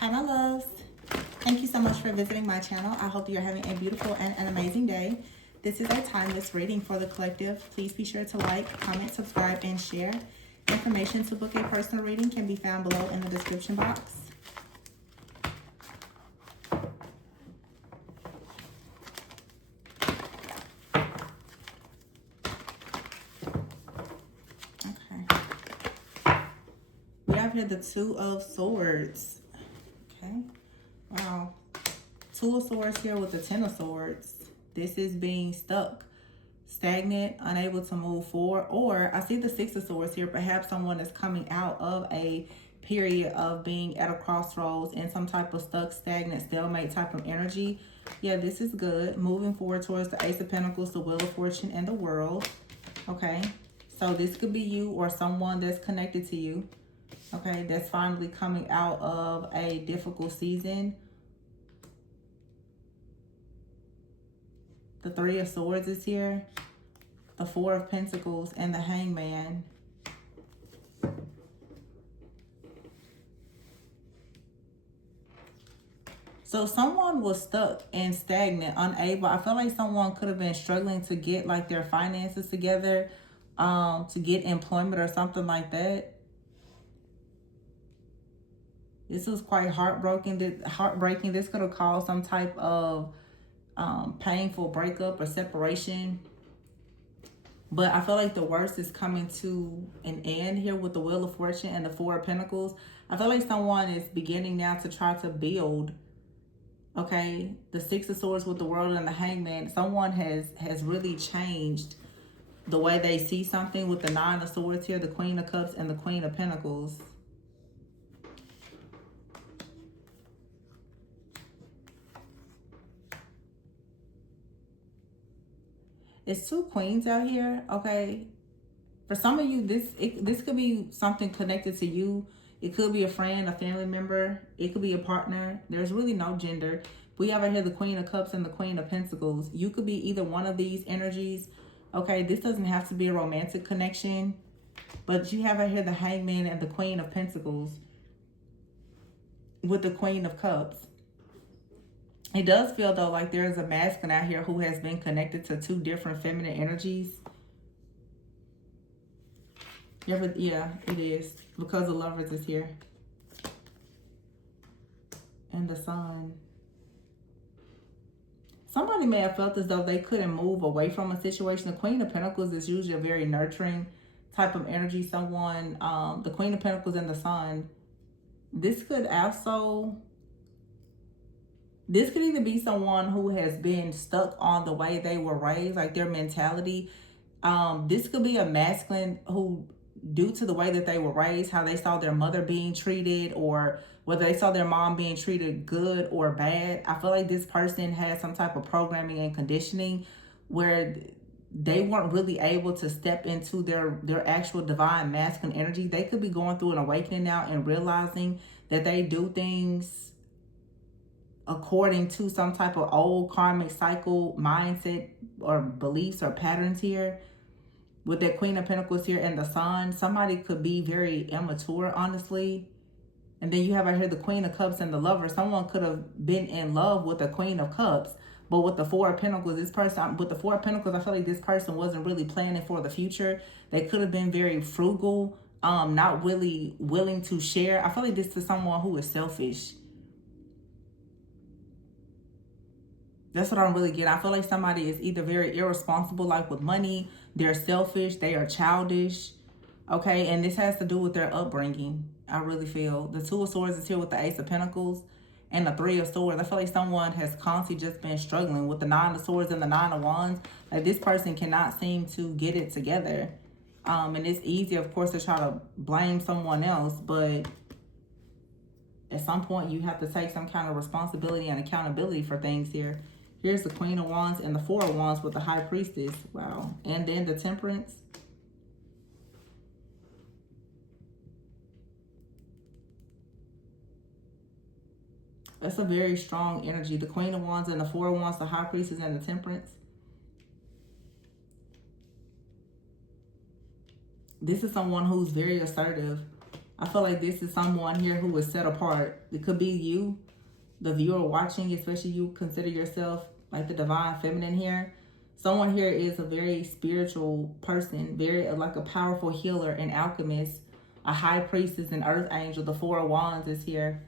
Hi, my loves. Thank you so much for visiting my channel. I hope you're having a beautiful and an amazing day. This is a timeless reading for the collective. Please be sure to like, comment, subscribe, and share. Information to book a personal reading can be found below in the description box. Okay. We have here the Two of Swords. Okay. Wow. Two of Swords here with the Ten of Swords. This is being stuck, stagnant, unable to move forward. Or I see the Six of Swords here. Perhaps someone is coming out of a period of being at a crossroads in some type of stuck, stagnant, stalemate type of energy. Yeah, this is good. Moving forward towards the Ace of Pentacles, the Wheel of Fortune, and the World. Okay. So this could be you or someone that's connected to you. Okay. That's finally coming out of a difficult season. The Three of Swords is here. The Four of Pentacles and the Hangman. So someone was stuck and stagnant, unable. I feel like someone could have been struggling to get like their finances together, to get employment or something like that. This was quite heartbreaking. This could have caused some type of painful breakup or separation. But I feel like the worst is coming to an end here with the Wheel of Fortune and the Four of Pentacles. I feel like someone is beginning now to try to build. Okay, the Six of Swords with the World and the Hangman. Someone has really changed the way they see something with the Nine of Swords here, the Queen of Cups and the Queen of Pentacles. It's two queens out here, okay? For some of you, this could be something connected to you. It could be a friend, a family member. It could be a partner. There's really no gender. We have right here the Queen of Cups and the Queen of Pentacles. You could be either one of these energies. Okay, this doesn't have to be a romantic connection. But you have right here the Hangman and the Queen of Pentacles with the Queen of Cups. It does feel, though, like there's a masculine out here who has been connected to two different feminine energies. Yeah, it is. Because the Lovers is here. And the Sun. Somebody may have felt as though they couldn't move away from a situation. The Queen of Pentacles is usually a very nurturing type of energy. Someone, the Queen of Pentacles and the Sun. This could either be someone who has been stuck on the way they were raised, like their mentality. This could be a masculine who, due to the way that they were raised, how they saw their mother being treated, or whether they saw their mom being treated good or bad. I feel like this person had some type of programming and conditioning where they weren't really able to step into their actual divine masculine energy. They could be going through an awakening now and realizing that they do things according to some type of old karmic cycle mindset or beliefs or patterns here. With that Queen of Pentacles here and the Sun, somebody could be very immature, honestly. And then you have right here the Queen of Cups and the Lover. Someone could have been in love with the Queen of Cups, but with the Four of Pentacles, with the Four of Pentacles, I feel like this person wasn't really planning for the future. They could have been very frugal, not really willing to share. I feel like this is someone who is selfish. That's what I'm really getting. I feel like somebody is either very irresponsible, like with money, they're selfish, they are childish, okay? And this has to do with their upbringing, I really feel. The Two of Swords is here with the Ace of Pentacles and the Three of Swords. I feel like someone has constantly just been struggling with the Nine of Swords and the Nine of Wands. Like this person cannot seem to get it together. And it's easy, of course, to try to blame someone else, but at some point you have to take some kind of responsibility and accountability for things here. Here's the Queen of Wands and the Four of Wands with the High Priestess. Wow. And then the Temperance. That's a very strong energy. The Queen of Wands and the Four of Wands, the High Priestess and the Temperance. This is someone who's very assertive. I feel like this is someone here who is set apart. It could be you, the viewer watching, especially you consider yourself like the divine feminine here. Someone here is a very spiritual person, very like a powerful healer and alchemist, a high priestess and earth angel. The Four of Wands is here.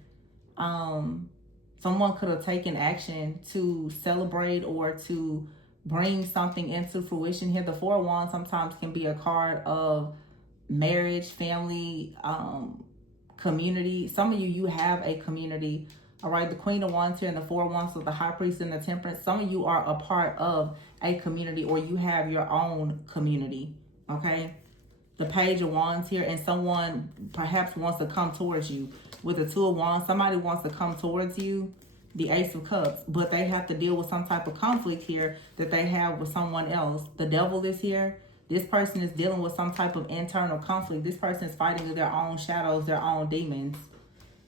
Someone could have taken action to celebrate or to bring something into fruition here. The Four of Wands sometimes can be a card of marriage, family, community. Some of you have a community. All right, the Queen of Wands here and the Four of Wands, so the High Priest and the Temperance. Some of you are a part of a community, or you have your own community. Okay, the Page of Wands here, and someone perhaps wants to come towards you. With the Two of Wands, somebody wants to come towards you. The Ace of Cups, but they have to deal with some type of conflict here that they have with someone else. The Devil is here. This person is dealing with some type of internal conflict. This person is fighting their own shadows, their own demons.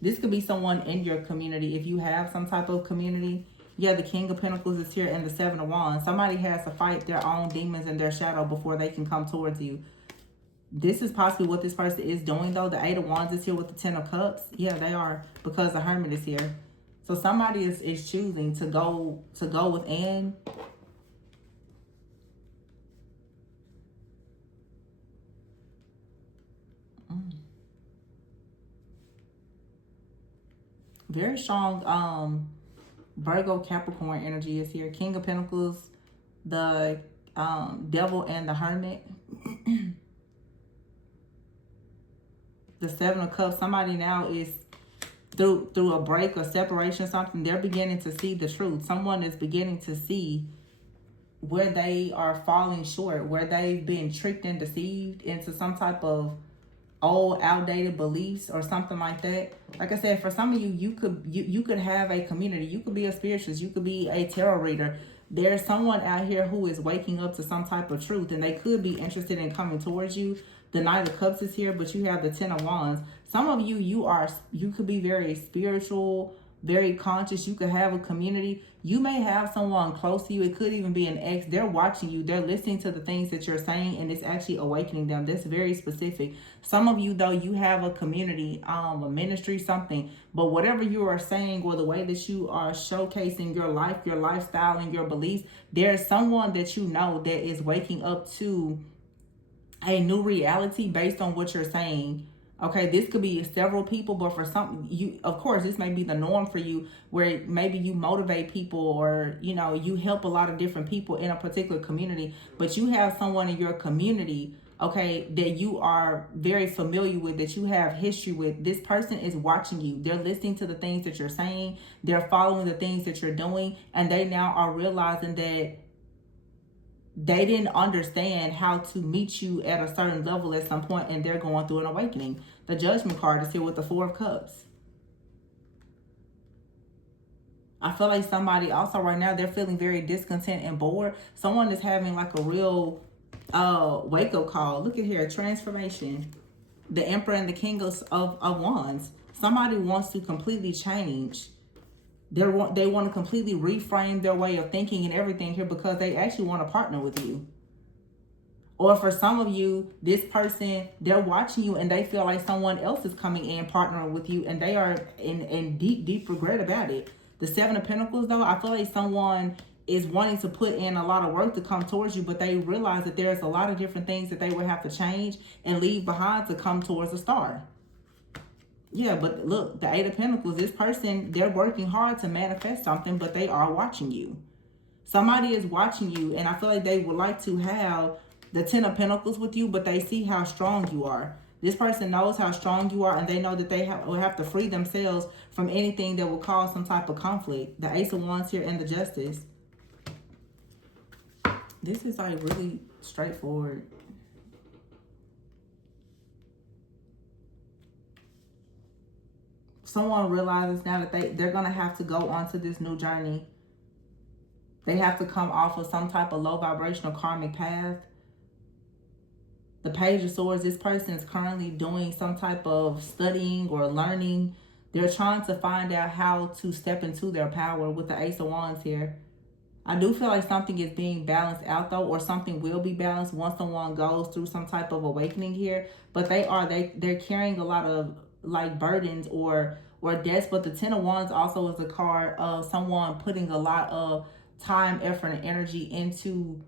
This could be someone in your community. If you have some type of community, yeah, the King of Pentacles is here and the Seven of Wands. Somebody has to fight their own demons and their shadow before they can come towards you. This is possibly what this person is doing, though. The Eight of Wands is here with the Ten of Cups. Yeah, they are, because the Hermit is here. So somebody is choosing to go within. Very strong Virgo Capricorn energy is here. King of Pentacles, the Devil and the Hermit. The Seven of Cups. Somebody now is through a break or separation or something, they're beginning to see the truth. Someone is beginning to see where they are falling short, where they've been tricked and deceived into some type of old outdated beliefs or something like that. Like I said, for some of you, you could have a community. You could be a spiritualist. You could be a tarot reader. There's someone out here who is waking up to some type of truth, and they could be interested in coming towards you. The Knight of Cups is here, but you have the Ten of Wands. Some of you, you could be very spiritual, very conscious. You could have a community. You may have someone close to you. It could even be an ex. They're watching you. They're listening to the things that you're saying, and it's actually awakening them. That's very specific. Some of you, though, you have a community, a ministry, something. But whatever you are saying, or the way that you are showcasing your life, your lifestyle, and your beliefs, there's someone that you know that is waking up to a new reality based on what you're saying. Okay, this could be several people, but for some, of course, this may be the norm for you, where maybe you motivate people, or, you help a lot of different people in a particular community, but you have someone in your community, okay, that you are very familiar with, that you have history with. This person is watching you. They're listening to the things that you're saying. They're following the things that you're doing, and they now are realizing that they didn't understand how to meet you at a certain level at some point, and they're going through an awakening. The Judgment card is here with the Four of Cups. I feel like somebody also right now, they're feeling very discontent and bored. Someone is having like a real wake-up call. Look at here, transformation. The Emperor and the King of Wands. Somebody wants to completely change. They want to completely reframe their way of thinking and everything here, because they actually want to partner with you. Or for some of you, this person, they're watching you and they feel like someone else is coming in partnering with you, and they are in deep regret about it. The Seven of Pentacles, though, I feel like someone is wanting to put in a lot of work to come towards you, but they realize that there's a lot of different things that they would have to change and leave behind to come towards a star. Yeah, but look, the Eight of Pentacles, this person, they're working hard to manifest something, but they are watching you. Somebody is watching you, and I feel like they would like to have the Ten of Pentacles with you, but they see how strong you are. This person knows how strong you are, and they know that they will have to free themselves from anything that will cause some type of conflict. The Ace of Wands here and the Justice. This is like really straightforward. Someone realizes now that they're going to have to go onto this new journey. They have to come off of some type of low vibrational karmic path. The Page of Swords, this person is currently doing some type of studying or learning. They're trying to find out how to step into their power with the Ace of Wands here. I do feel like something is being balanced out though, or something will be balanced once someone goes through some type of awakening here. But they're carrying a lot of like burdens or debts. But the Ten of Wands also is a card of someone putting a lot of time, effort, and energy into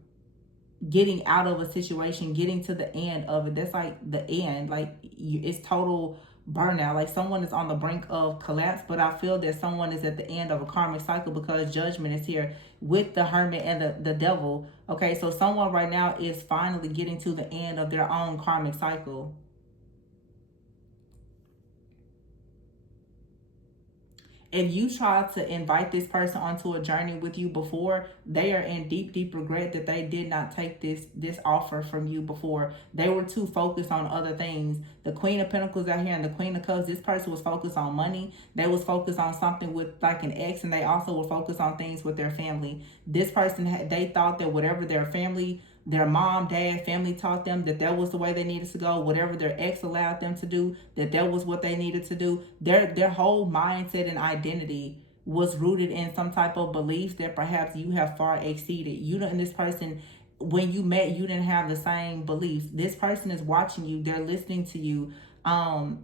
getting out of a situation, getting to the end of it. That's like the end. Like it's total burnout. Like someone is on the brink of collapse, but I feel that someone is at the end of a karmic cycle because judgment is here with the hermit and the devil. Okay, so someone right now is finally getting to the end of their own karmic cycle. If you try to invite this person onto a journey with you before, they are in deep regret that they did not take this offer from you before. They were too focused on other things. The Queen of Pentacles out here and the Queen of Cups, this person was focused on money. They was focused on something with like an ex, and they also were focused on things with their family. This person they thought that whatever their family, their mom, dad, family taught them that was the way they needed to go. Whatever their ex allowed them to do, that was what they needed to do. Their whole mindset and identity was rooted in some type of beliefs that perhaps you have far exceeded. You and this person, when you met, you didn't have the same beliefs. This person is watching you. They're listening to you.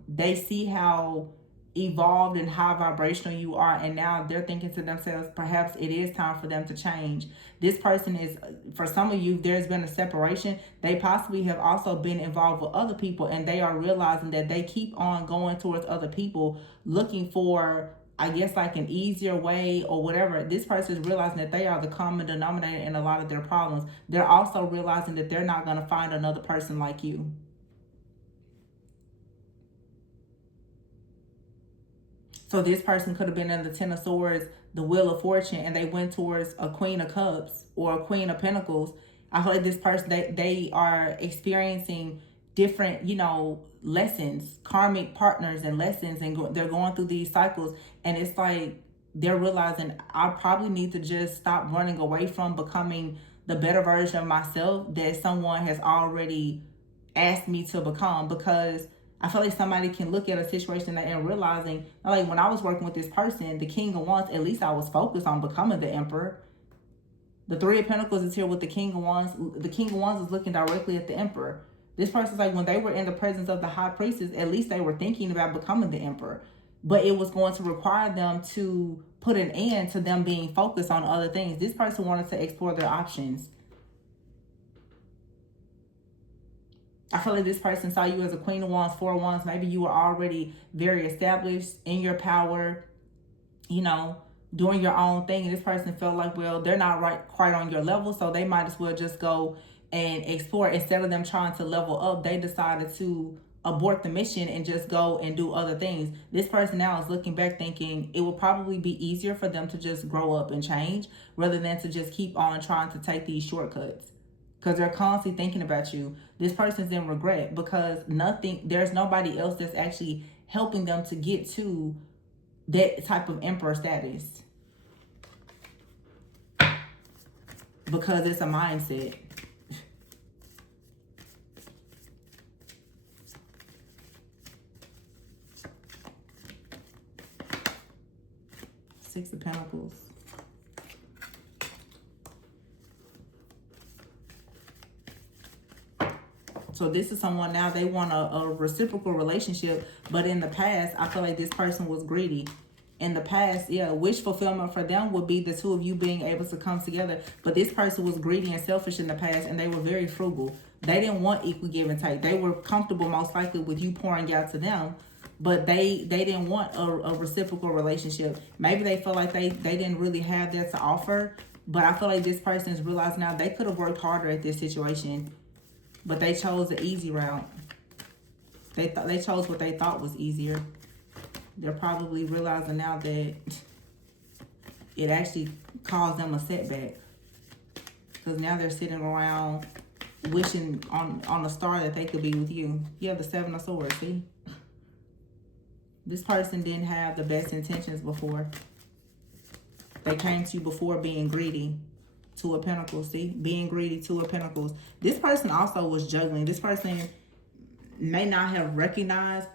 They see how evolved and high vibrational you are, and now they're thinking to themselves, perhaps it is time for them to change. This person is, for some of you, there's been a separation. They possibly have also been involved with other people, and they are realizing that they keep on going towards other people looking for, I guess, like an easier way or whatever. This person is realizing that they are the common denominator in a lot of their problems. They're also realizing that they're not going to find another person like you. So this person could have been in the Ten of Swords, the Wheel of Fortune, and they went towards a Queen of Cups or a Queen of Pentacles. I feel like this person, they are experiencing different, lessons, karmic partners and lessons, and they're going through these cycles. And it's like they're realizing, I probably need to just stop running away from becoming the better version of myself that someone has already asked me to become, because I feel like somebody can look at a situation and realizing, like when I was working with this person, the King of Wands, at least I was focused on becoming the Emperor. The Three of Pentacles is here with the King of Wands. The King of Wands is looking directly at the Emperor. This person's like, when they were in the presence of the High Priestess, at least they were thinking about becoming the Emperor. But it was going to require them to put an end to them being focused on other things. This person wanted to explore their options. I feel like this person saw you as a Queen of Wands, Four of Wands. Maybe you were already very established in your power, doing your own thing. And this person felt like, well, they're not quite on your level, so they might as well just go and explore. Instead of them trying to level up, they decided to abort the mission and just go and do other things. This person now is looking back thinking it will probably be easier for them to just grow up and change rather than to just keep on trying to take these shortcuts. Because they're constantly thinking about you. This person's in regret because there's nobody else that's actually helping them to get to that type of emperor status. Because it's a mindset. Six of Pentacles. So this is someone now, they want a reciprocal relationship, but in the past, I feel like this person was greedy. In the past, wish fulfillment for them would be the two of you being able to come together. But this person was greedy and selfish in the past, and they were very frugal. They didn't want equal give and take. They were comfortable most likely with you pouring out to them, but they didn't want a reciprocal relationship. Maybe they feel like they didn't really have that to offer, but I feel like this person is realizing now they could have worked harder at this situation. But they chose the easy route. They chose what they thought was easier. They're probably realizing now that it actually caused them a setback. Because now they're sitting around wishing on a star that they could be with you. You have the Seven of Swords, see? This person didn't have the best intentions before. They came to you before being greedy. Two of Pentacles, see? Being greedy, Two of Pentacles. This person also was juggling. This person may not have recognized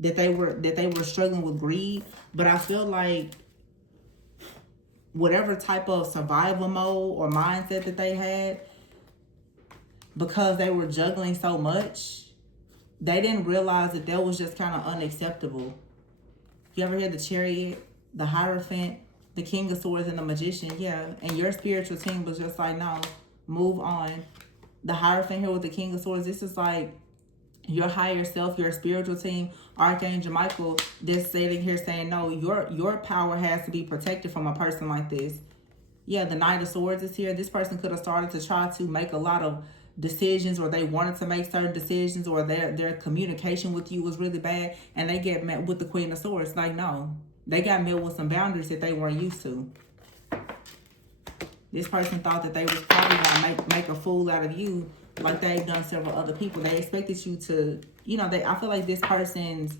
that they were struggling with greed, but I feel like whatever type of survival mode or mindset that they had, because they were juggling so much, they didn't realize that was just kind of unacceptable. You ever hear the Chariot, the Hierophant, the King of Swords, and the Magician? Yeah. And your spiritual team was just like, no, move on. The Hierophant here with the King of Swords, this is like your higher self, your spiritual team, Archangel Michael, they're sitting here saying, no, your power has to be protected from a person like this. Yeah, the Knight of Swords is here. This person could have started to try to make a lot of decisions, or they wanted to make certain decisions, or their communication with you was really bad, and they get met with the Queen of Swords. Like, no, they got met with some boundaries that they weren't used to. This person thought that they was probably going to make a fool out of you, like they've done several other people. They expected you to, I feel like this person's,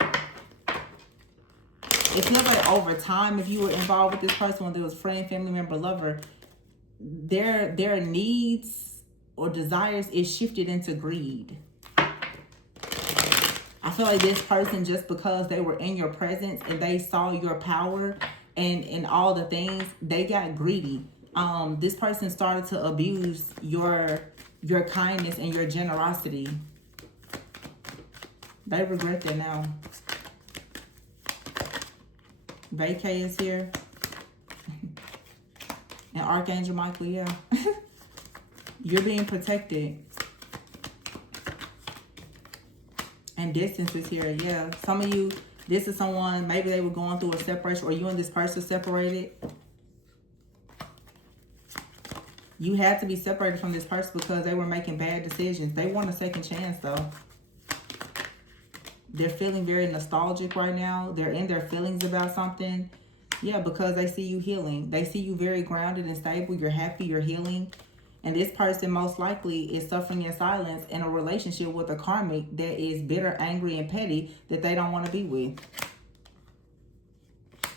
it feels like over time, if you were involved with this person, whether it was friend, family member, lover, their needs or desires is shifted into greed. I feel like this person, just because they were in your presence and they saw your power and all the things, they got greedy. This person started to abuse your kindness and your generosity. They regret that now. Vacay is here. And Archangel Michael, yeah. You're being protected. And distance is here, yeah. Some of you, this is someone, maybe they were going through a separation, or you and this person separated. You had to be separated from this person because they were making bad decisions. They want a second chance, though. They're feeling very nostalgic right now. They're in their feelings about something. Yeah, because they see you healing. They see you very grounded and stable. You're happy, you're healing. And this person most likely is suffering in silence in a relationship with a karmic that is bitter, angry, and petty that they don't want to be with.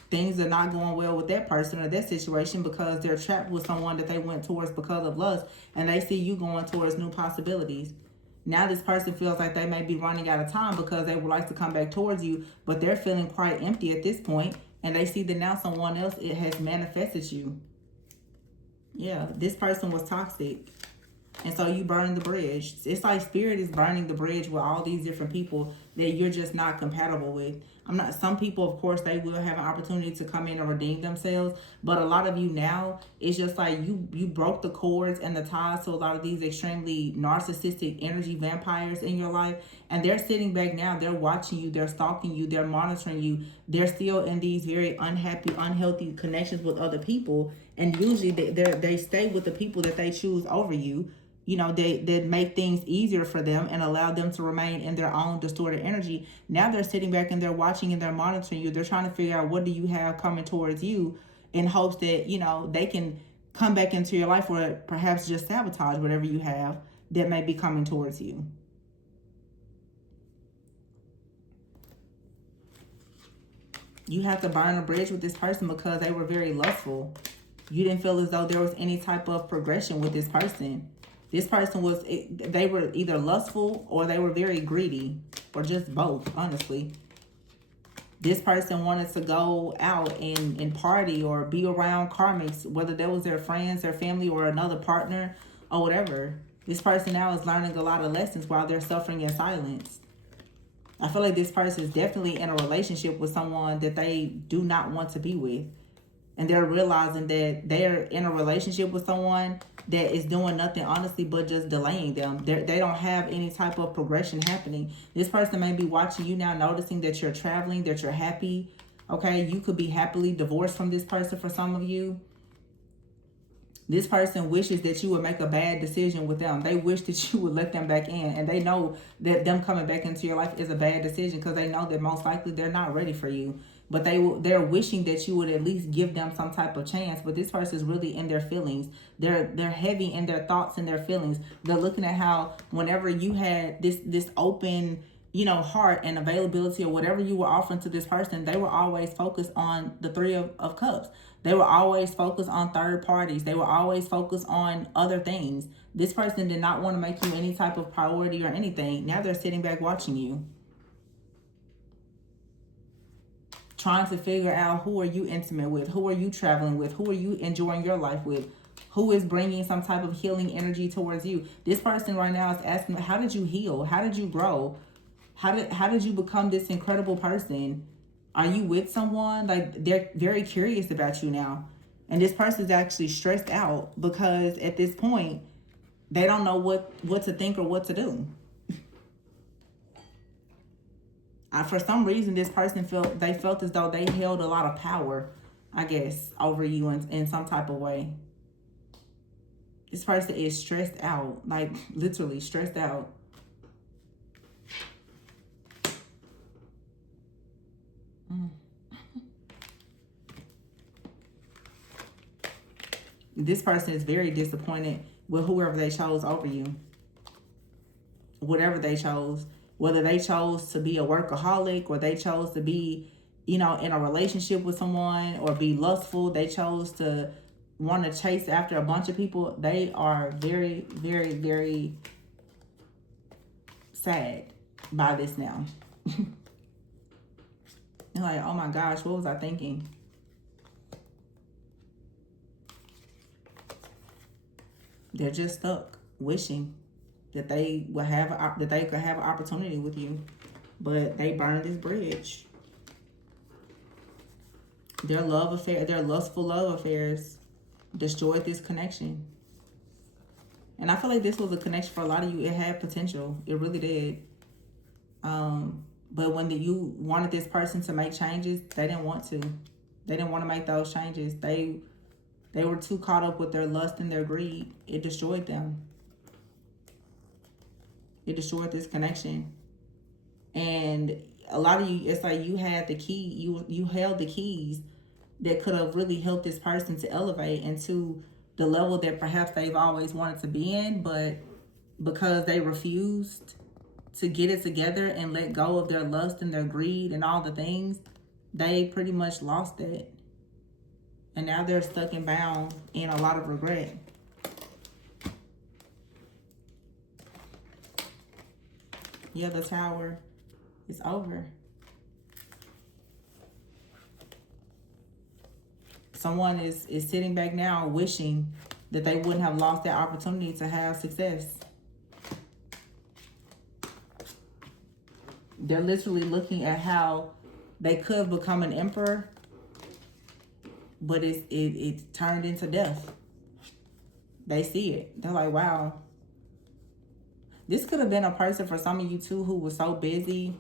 Things are not going well with that person or that situation because they're trapped with someone that they went towards because of lust, and they see you going towards new possibilities. Now this person feels like they may be running out of time because they would like to come back towards you, but they're feeling quite empty at this point, and they see that now someone else has manifested you. Yeah, this person was toxic. And so you burn the bridge. It's like spirit is burning the bridge with all these different people that you're just not compatible with. Some people, of course, they will have an opportunity to come in and redeem themselves. But a lot of you now, it's just like you broke the cords and the ties to a lot of these extremely narcissistic energy vampires in your life. And they're sitting back now. They're watching you. They're stalking you. They're monitoring you. They're still in these very unhappy, unhealthy connections with other people. And usually they stay with the people that they choose over you. They make things easier for them and allow them to remain in their own distorted energy. Now they're sitting back and they're watching and they're monitoring you. They're trying to figure out what do you have coming towards you in hopes that, they can come back into your life or perhaps just sabotage whatever you have that may be coming towards you. You have to burn a bridge with this person because they were very lustful. You didn't feel as though there was any type of progression with this person. This person they were either lustful or they were very greedy, or just both, honestly. This person wanted to go out and party or be around karmics, whether that was their friends, their family, or another partner or whatever. This person now is learning a lot of lessons while they're suffering in silence. I feel like this person is definitely in a relationship with someone that they do not want to be with. And they're realizing that they're in a relationship with someone that is doing nothing, honestly, but just delaying them. They don't have any type of progression happening. This person may be watching you now, noticing that you're traveling, that you're happy. Okay, you could be happily divorced from this person for some of you. This person wishes that you would make a bad decision with them. They wish that you would let them back in. And they know that them coming back into your life is a bad decision because they know that most likely they're not ready for you. But they're wishing that you would at least give them some type of chance. But this person is really in their feelings. They're heavy in their thoughts and their feelings. They're looking at how whenever you had this open, heart and availability or whatever you were offering to this person, they were always focused on the Three of Cups. They were always focused on third parties. They were always focused on other things. This person did not want to make you any type of priority or anything. Now they're sitting back watching you. trying to figure out who are you intimate with, who are you traveling with, who are you enjoying your life with, who is bringing some type of healing energy towards you. This person right now is asking, how did you heal? How did you grow? How did you become this incredible person? Are you with someone? Like, they're very curious about you now. And this person is actually stressed out because at this point, they don't know what to think or what to do. For some reason, this person felt as though they held a lot of power, I guess, over you in some type of way. This person is stressed out, like literally stressed out. This person is very disappointed with whoever they chose over you. Whatever they chose. Whether they chose to be a workaholic or they chose to be, in a relationship with someone or be lustful. They chose to want to chase after a bunch of people. They are very, very, very sad by this now. They're like, oh my gosh, what was I thinking? They're just stuck, wishing that they could have an opportunity with you, but they burned this bridge. Their love affair, their lustful love affairs, destroyed this connection. And I feel like this was a connection for a lot of you. It had potential. It really did. But when you wanted this person to make changes, they didn't want to. They didn't want to make those changes. They were too caught up with their lust and their greed. It destroyed them. It destroyed this connection. And a lot of you, it's like you had the key, you held the keys that could have really helped this person to elevate into the level that perhaps they've always wanted to be in, but because they refused to get it together and let go of their lust and their greed and all the things, they pretty much lost it. And now they're stuck and bound in a lot of regret. Yeah, the Tower is over. Someone is sitting back now wishing that they wouldn't have lost that opportunity to have success. They're literally looking at how they could become an emperor, but it turned into death. They see it. They're like, wow. This could have been a person for some of you too who was so busy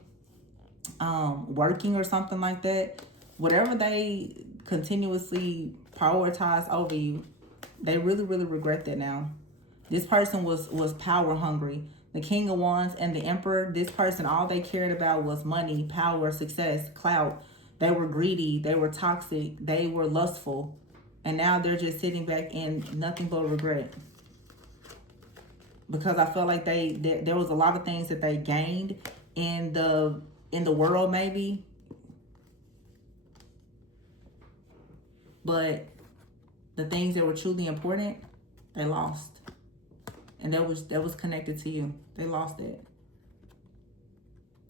working or something like that. Whatever they continuously prioritize over you, they really, really regret that now. This person was power hungry. The King of Wands and the Emperor, this person, all they cared about was money, power, success, clout. They were greedy. They were toxic. They were lustful. And now they're just sitting back in nothing but regret. Because I felt like there was a lot of things that they gained in the world maybe. But the things that were truly important, they lost. And that was connected to you. They lost it.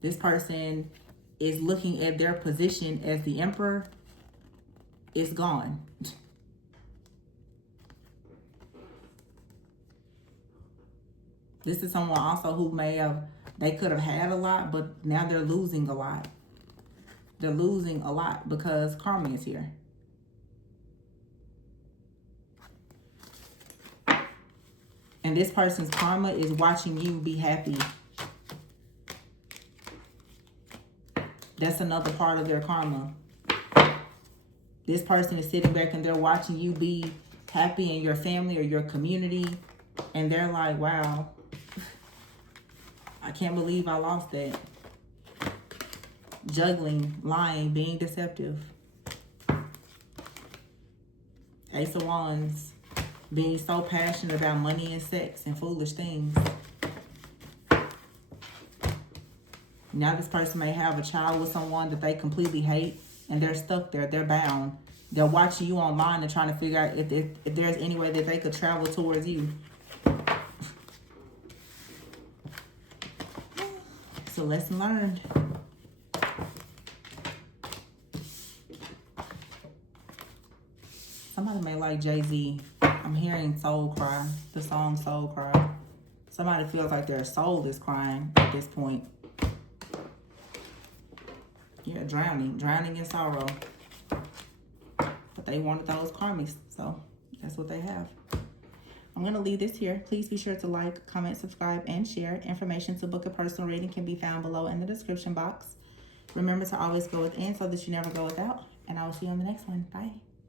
This person is looking at their position as the Emperor. It's gone. This is someone also who they could have had a lot, but now they're losing a lot. They're losing a lot because karma is here. And this person's karma is watching you be happy. That's another part of their karma. This person is sitting back and they're watching you be happy in your family or your community. And they're like, wow, I can't believe I lost that. Juggling, lying, being deceptive. Ace of Wands. Being so passionate about money and sex and foolish things. Now this person may have a child with someone that they completely hate and they're stuck there. They're bound. They're watching you online and trying to figure out if there's any way that they could travel towards you. So lesson learned. Somebody may like Jay-Z. I'm hearing Soul Cry, the song Soul Cry. Somebody feels like their soul is crying at this point. Yeah, drowning in sorrow. But they wanted those karmics, so that's what they have. I'm going to leave this here. Please be sure to like, comment, subscribe, and share. Information to book a personal reading can be found below in the description box. Remember to always go within so that you never go without. And I will see you on the next one. Bye.